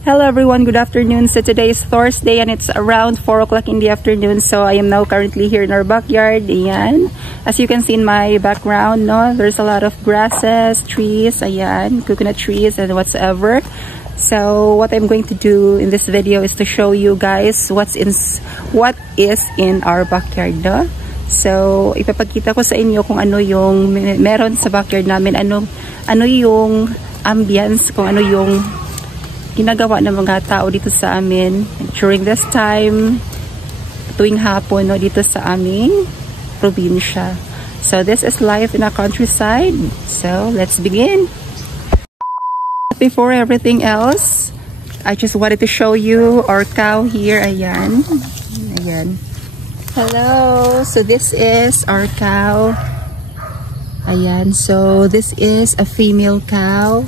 Hello everyone, good afternoon. So today is Thursday and it's around 4 o'clock in the afternoon. So I am now currently here in our backyard. Ayan. As you can see in my background, no, there's a lot of grasses, trees, ayan, coconut trees and whatsoever. So what I'm going to do in this video is to show you guys what is in our backyard, no? So ipapakita ko sa inyo kung ano yung meron sa backyard namin, ano yung ambience, kung ano yung ginagawa ng mga tao dito sa amin during this time, tuwing hapon, no, dito sa aming probinsya. So this is life in a countryside. So let's begin. Before everything else, I just wanted to show you our cow here. Ayan. Ayan. Hello. So this is our cow. Ayan. So this is a female cow.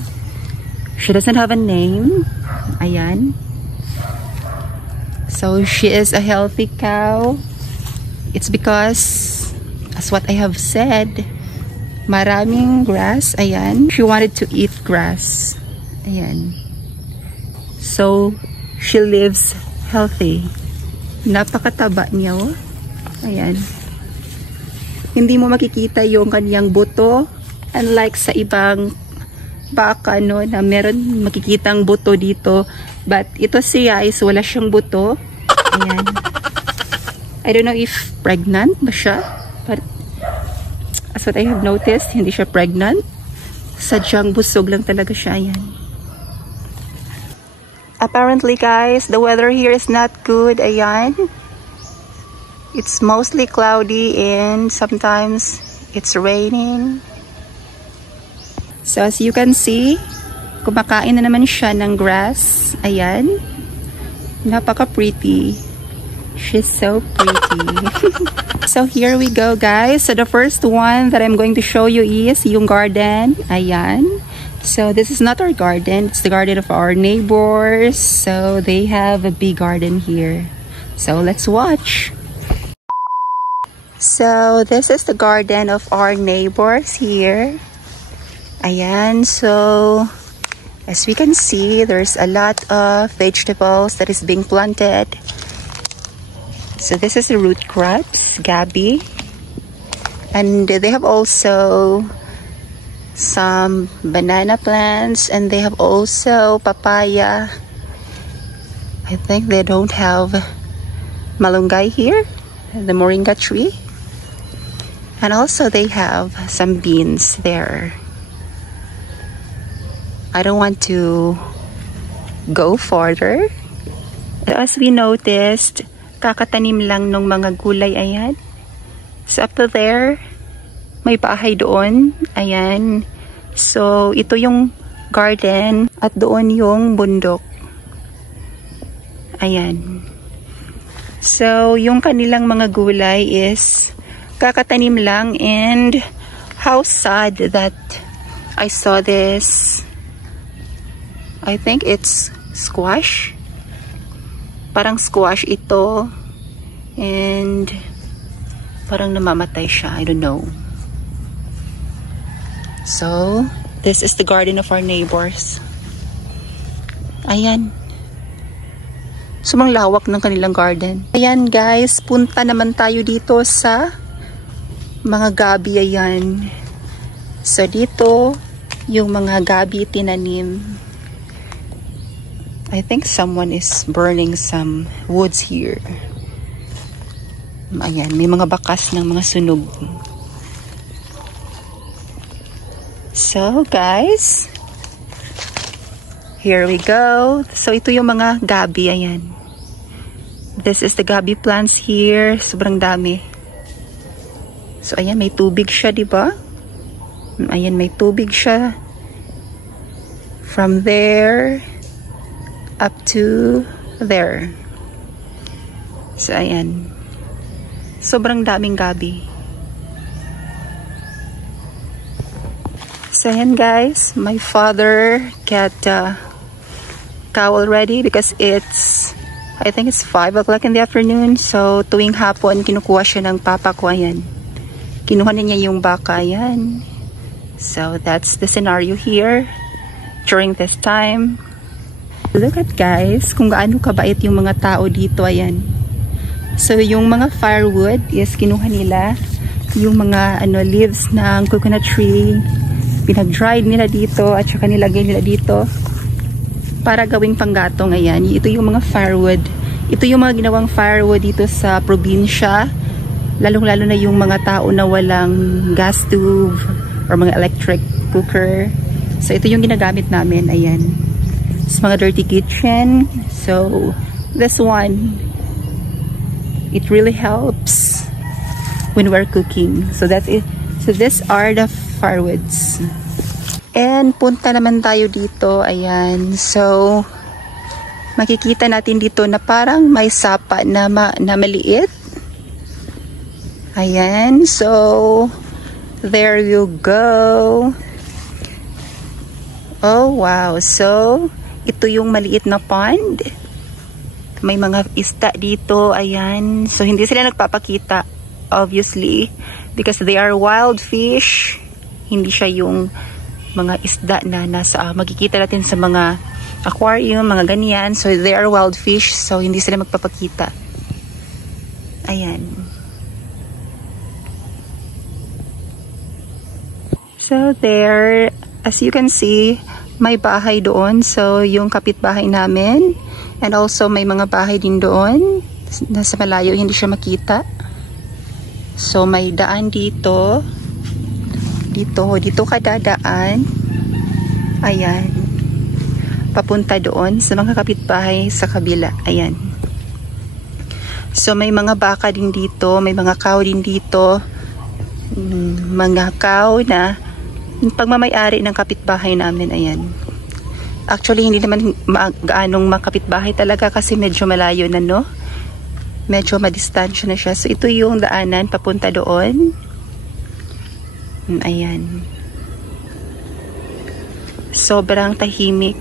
She doesn't have a name. Ayan. So she is a healthy cow. It's because, as what I have said, maraming grass. Ayan. She wanted to eat grass. Ayan. So she lives healthy. Napakataba niya, oh. Ayan. Hindi mo makikita yung kanyang buto. Unlike sa ibang baka, no, na meron makikitang buto dito, but ito siya is wala siyang buto. Ayan. I don't know if pregnant ba siya, but as what I have noticed, hindi siya pregnant. Sadyang busog lang talaga siya. Ayan. Apparently guys, the weather here is not good. Ayan. It's mostly cloudy and sometimes it's raining. So as you can see, kumakain na naman siya ng grass. Ayan. Napaka-pretty. She's so pretty. So here we go guys. So the first one that I'm going to show you is yung garden. Ayan. So this is not our garden. It's the garden of our neighbors. So they have a big garden here. So let's watch. So this is the garden of our neighbors here. Ayan, so as we can see, there's a lot of vegetables that is being planted. So this is the root crops, gabi. And they have also some banana plants and they have also papaya. I think they don't have malunggay here, the moringa tree. And also they have some beans there. I don't want to go further. As we noticed, kakatanim lang ng mga gulay. Ayan. So up to there, may bahay doon. Ayan. So ito yung garden at doon yung bundok. Ayan. So yung kanilang mga gulay is kakatanim lang, and how sad that I saw this. I think it's squash. Parang squash ito. And parang namamatay siya. I don't know. So, this is the garden of our neighbors. Ayan. Sumang lawak ng kanilang garden. Ayan guys, punta naman tayo dito sa mga gabi. Ayan. So dito, yung mga gabi tinanim. I think someone is burning some woods here. Ayan, may mga bakas ng mga sunog. So, guys, here we go. So, ito yung mga gabi. Ayan. This is the gabi plants here. Sobrang dami. So, ayan, may tubig siya, diba? Ayan, may tubig siya. From there up to there. So ayan, sobrang daming gabi. So ayan guys, my father got cow already because I think it's 5 o'clock in the afternoon. So tuwing hapon kinukuha siya ng papa ko. Ayan, kinuha na niya yung baka. Ayan. So that's the scenario here during this time. Look at guys, kung gaano kabait yung mga tao dito, ayan. So, yung mga firewood is kinuha nila. Yung mga leaves ng coconut tree, pinag-dried nila dito at saka nilagay nila dito para gawing panggatong. Ayan, ito yung mga firewood. Ito yung mga ginawang firewood dito sa probinsya. Lalong-lalo na yung mga tao na walang gas stove or mga electric cooker. So, ito yung ginagamit namin. Ayan. Sa mga dirty kitchen. So, this one, it really helps when we're cooking. So, that's it. So, these are the firewoods. And, punta naman tayo dito. Ayan. So, makikita natin dito na parang may sapa na maliit. Ayan. So, there you go. Oh, wow. So, ito yung maliit na pond. May mga isda dito. Ayan. So, hindi sila nagpapakita, obviously, because they are wild fish. Hindi siya yung mga isda na nasa makikita natin sa mga aquarium, mga ganyan. So, they are wild fish. So, hindi sila magpapakita. Ayan. So, there, as you can see, may bahay doon. So, yung kapitbahay namin. And also, may mga bahay din doon. Nasa malayo, hindi siya makita. So, may daan dito. Dito ka dadaan. Ayan. Papunta doon sa mga kapitbahay sa kabila. Ayan. So, may mga baka din dito. May mga cow din dito. Mga cow na pagmamayari ng kapitbahay namin. Ayan. Actually, hindi naman gaanong makapitbahay talaga kasi medyo malayo na, no? Medyo madistansya na siya. So, ito yung daanan papunta doon. Ayan. Sobrang tahimik.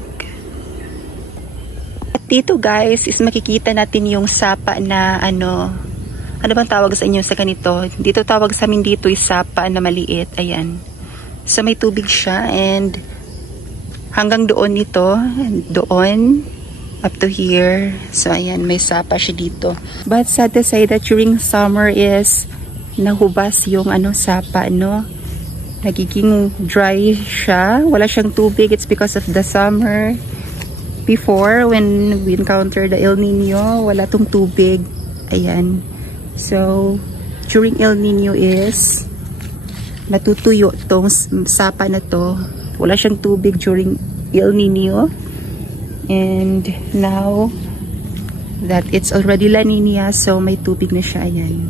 At dito, guys, is makikita natin yung sapa na ano bang tawag sa inyo sa ganito? Dito tawag sa amin dito is sapa na maliit. Ayan. So, may tubig siya and hanggang doon ito. Doon. Up to here. So, ayan. May sapa siya dito. But sad to say that during summer is nahubas yung sapa, no? Nagiging dry siya. Wala siyang tubig. It's because of the summer. Before, when we encountered the El Nino, wala tong tubig. Ayan. So, during El Nino is natutuyo tong sapa na to. Wala siyang tubig during El Nino. And now that it's already La Nina, so may tubig na siya. Ayan.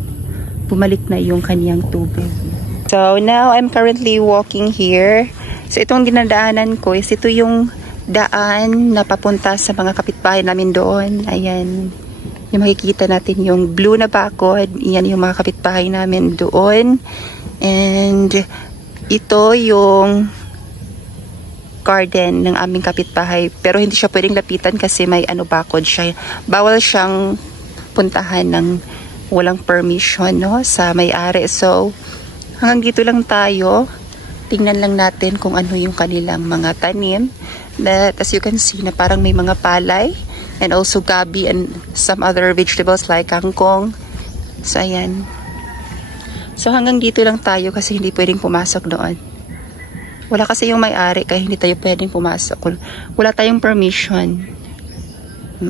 Bumalik na yung kanyang tubig. So, now I'm currently walking here. So, itong dinadaanan ko is ito yung daan na papunta sa mga kapitbahay namin doon. Ayan. Yung makikita natin yung blue na bakod. Yan yung mga kapitbahay namin doon. And ito yung garden ng aming kapitbahay. Pero hindi siya pwedeng lapitan kasi may bakod siya. Bawal siyang puntahan ng walang permission, no, sa may-ari. So, hanggang dito lang tayo. Tingnan lang natin kung ano yung kanilang mga tanim. That, as you can see, na parang may mga palay. And also gabi and some other vegetables like kangkong. So, ayan. So, hanggang dito lang tayo kasi hindi pwedeng pumasok doon. Wala kasi yung may-ari kaya hindi tayo pwedeng pumasok. Wala tayong permission.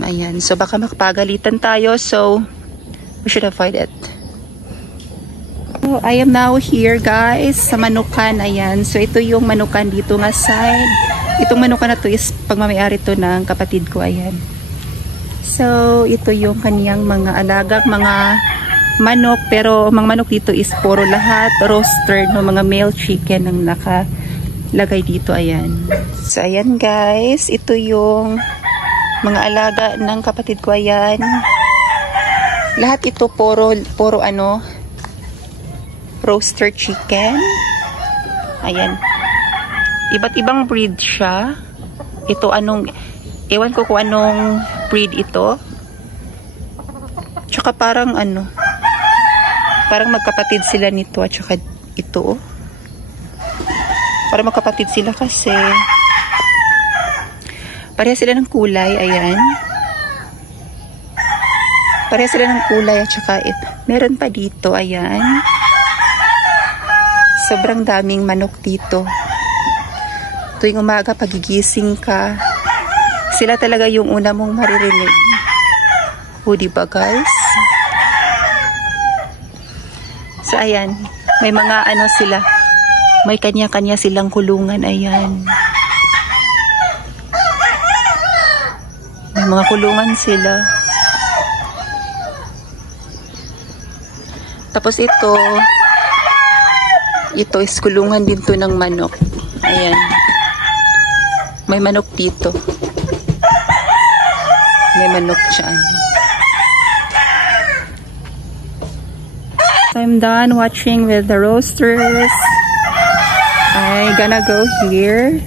Ayan. So, baka makapagalitan tayo. So, we should avoid it. So, I am now here, guys, sa Manukan. Ayan. So, ito yung Manukan dito nga side. Itong Manukan na to is pagmamayari to ng kapatid ko. Ayan. So, ito yung kaniyang mga alagang mga manok. Pero, mga manok dito is puro lahat roaster, no, mga male chicken ang nakalagay dito. Ayan. So, ayan, guys. Ito yung mga alaga ng kapatid ko. Ayan. Lahat ito puro roaster chicken. Ayan. Iba't ibang breed siya. Ito ewan ko kung anong breed ito. Tsaka parang parang magkapatid sila nito at tsaka ito. Parang magkapatid sila kasi Pareha sila ng kulay, ayan. Pareha sila ng kulay at saka meron pa dito, ayan. Sobrang daming manok dito. Tuwing umaga, pagigising ka, sila talaga yung una mong maririnig. O, diba guys? So, ayan. May mga ano sila. May kanya-kanya silang kulungan, ayan. May mga kulungan sila. Tapos ito is kulungan din to ng manok. Ayan. May manok dito. May manok dyan. So I'm done watching with the roasters. I'm gonna go here.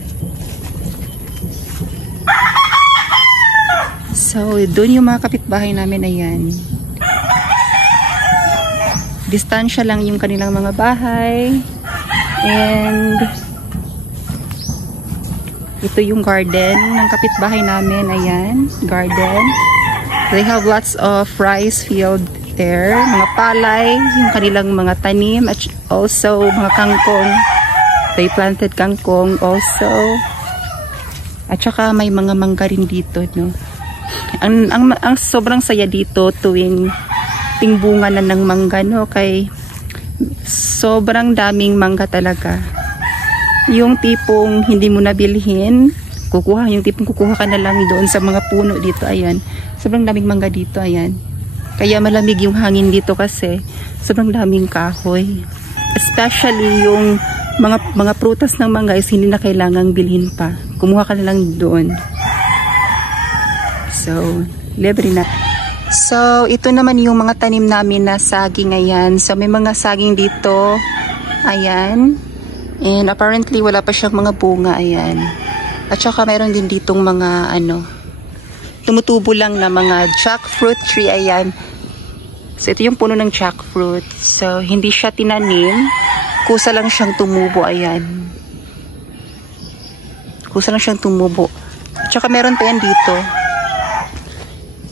So, doon yung mga kapitbahay namin, ayan. Distansya lang yung kanilang mga bahay. And ito yung garden ng kapitbahay namin, ayan. Garden. They have lots of rice field there. Mga palay, yung kanilang mga tanim, at also mga kangkong. They planted kangkong also. At saka may mga mangga rin dito, no? Ang sobrang saya dito tuwing bunga na ng mangga, no? Kay sobrang daming mangga talaga. Yung tipong hindi mo nabilhin, yung tipong kukuha ka na lang doon sa mga puno dito, ayan. Sobrang daming mangga dito, ayan. Kaya malamig yung hangin dito kasi sobrang daming kahoy. Especially yung mga prutas ng mangga is hindi na kailangang bilhin pa. Kumuha ka na lang doon. So, libre na. So, ito naman yung mga tanim namin na saging, ayan. So, may mga saging dito. Ayan. And apparently, wala pa siyang mga bunga, ayan. At saka, mayroon din ditong mga, tumutubo lang na mga jackfruit tree, ayan. So, ito yung puno ng jackfruit. So, hindi siya tinanim. Kusa lang siyang tumubo, ayan. Kusa lang siyang tumubo. At saka, meron pa yan dito.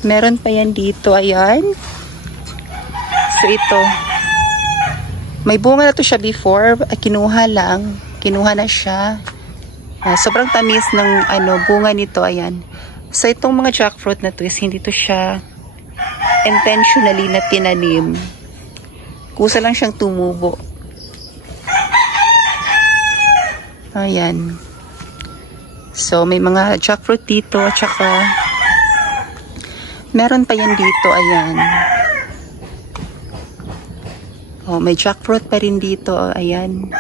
Meron pa yan dito, ayan. So, ito. May bunga na to siya before. Kinuha lang. Kinuha na siya. Sobrang tamis ng bunga nito, ayan. So, itong mga jackfruit na to is hindi to siya intentionally na tinanim. Kusa lang siyang tumubo. Ayan. So, may mga jackfruit dito at saka meron pa yan dito, ayan. Oh, may jackfruit pa rin dito, ayan.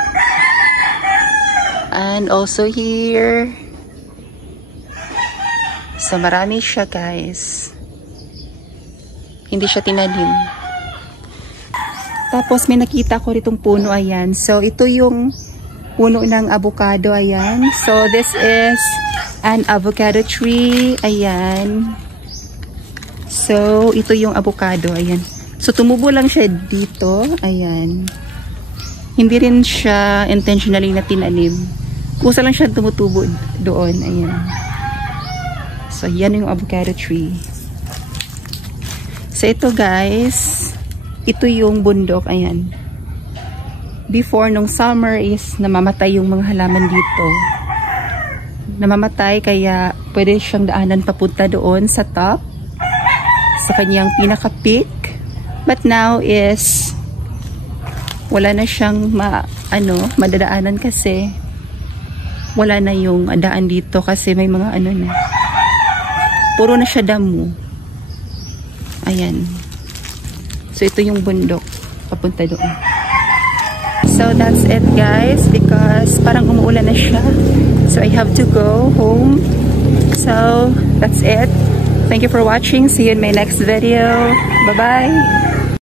And also here. So, marami siya, guys. Hindi siya tinanim. Tapos, may nakita ko ritong puno, ayan. So, ito yung puno ng avocado, ayan. So, this is an avocado tree, ayan. So, ito yung avocado, ayan. So, tumubo lang siya dito, ayan. Hindi rin siya intentionally na tinanim. Kusa lang siya tumutubo doon, ayan. So, yan yung avocado tree. So, ito guys, ito yung bundok, ayan. Before, nung summer is namamatay yung mga halaman dito. Namamatay, kaya pwede siyang daanan papunta doon sa top. Sa kanyang pinaka-peak. But now is wala na siyang madadaanan kasi wala na yung daan dito kasi may mga na. Puro na siya damo. Ayan. So ito yung bundok papunta doon. So that's it guys because parang umuulan na siya. So I have to go home. So that's it. Thank you for watching. See you in my next video. Bye-bye.